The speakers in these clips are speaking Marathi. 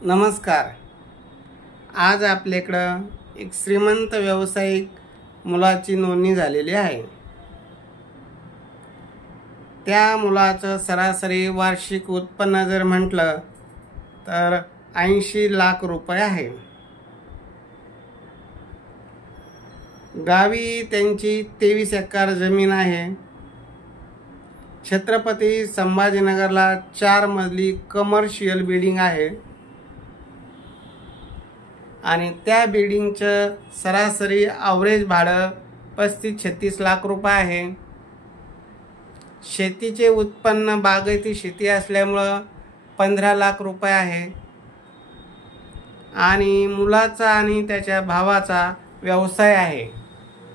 नमस्कार. आज आपल्याकडं एक श्रीमंत व्यावसायिक मुलाची नोंदणी झालेली आहे. त्या मुलाचं सरासरी वार्षिक उत्पन्न जर म्हटलं तर 80 लाख रुपये आहे. गावी त्यांची 23 एकर जमीन आहे. छत्रपती संभाजीनगरला 4 मजली कमर्शियल बिल्डिंग आहे आणि त्या बिल्डिंगचं सरासरी ॲव्हरेज भाडं 35-36 लाख रुपये आहे. शेतीचे उत्पन्न बागायती शेती असल्यामुळं 15 लाख रुपये आहे आणि मुलाचा आणि त्याच्या भावाचा व्यवसाय आहे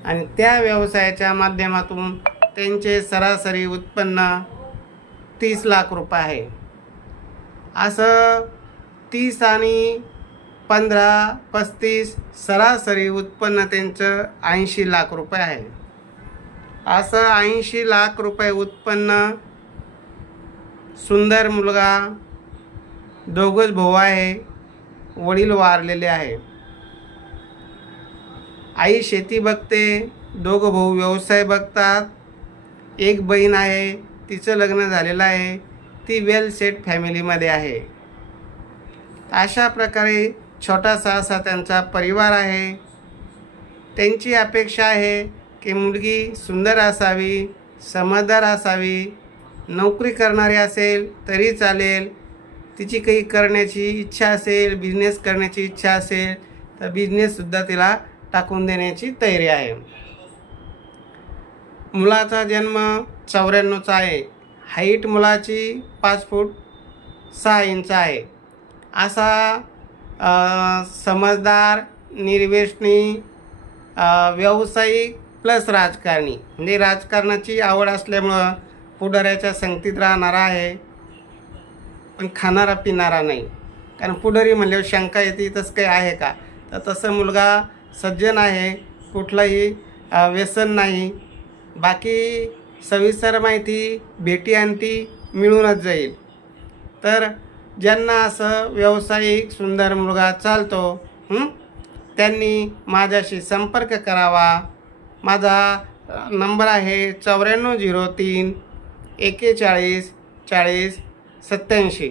आणि त्या व्यवसायाच्या माध्यमातून त्यांचे सरासरी उत्पन्न 30 लाख रुपये आहे. असं 30 आणि 15, 35 सरासरी उत्पन्न त्यांचं 80 लाख रुपये आहे. असं 80 लाख रुपये उत्पन्न. सुंदर मुलगा, दोघंच भाऊ आहे, वडील वारलेले आहे. आई शेती बघते, दोघं भाऊ व्यवसाय बघतात. एक बहीण आहे, तिचं लग्न झालेलं आहे, ती वेल सेट फॅमिलीमध्ये आहे. अशा प्रकारे छोटासा असा त्यांचा परिवार आहे. त्यांची अपेक्षा आहे की मुलगी सुंदर असावी, समजदार असावी, नोकरी करणारी असेल तरी चालेल, तिची काही करण्याची इच्छा असेल, बिझनेस करण्याची इच्छा असेल तर बिझनेससुद्धा तिला टाकून देण्याची तयारी आहे. मुलाचा जन्म 94चा आहे. हाईट मुलाची 5 फूट 6 इंच आहे. असा समजदार, निर्व्यसनी, व्यावसायिक प्लस राजकारणी, म्हणजे राजकारणाची आवड असल्यामुळं पुढाऱ्याच्या संगतीत राहणारा आहे, पण खाणारा पिणारा नाही. कारण पुढारी म्हणल्यावर शंका येते, तसं काही आहे का? तर तसं मुलगा सज्जन आहे, कुठलंही व्यसन नाही. बाकी सविस्तर माहिती भेटी अंती मिळूनच जाईल. तर ज्यांना असं व्यावसायिक सुंदर मुलगा चालतो त्यांनी माझ्याशी संपर्क करावा. माझा नंबर आहे 9403 41 40 87.